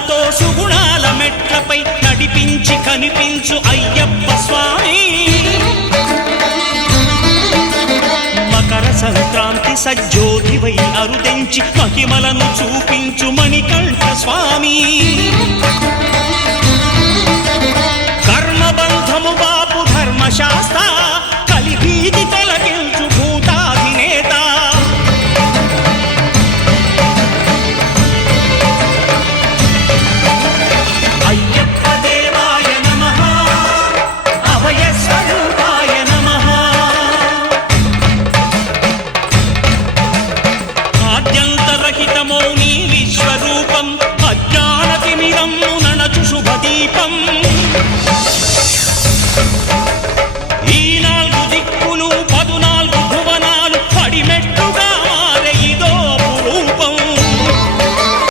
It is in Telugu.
సుగుణాలతో సుగుణాల మెట్లపై నడిపించి కనిపించు అయ్యప్ప స్వామి మకర సంక్రాంతి సజ్జోధివై అరుదెంచి మహిమలను చూపించు మణికంఠ స్వామి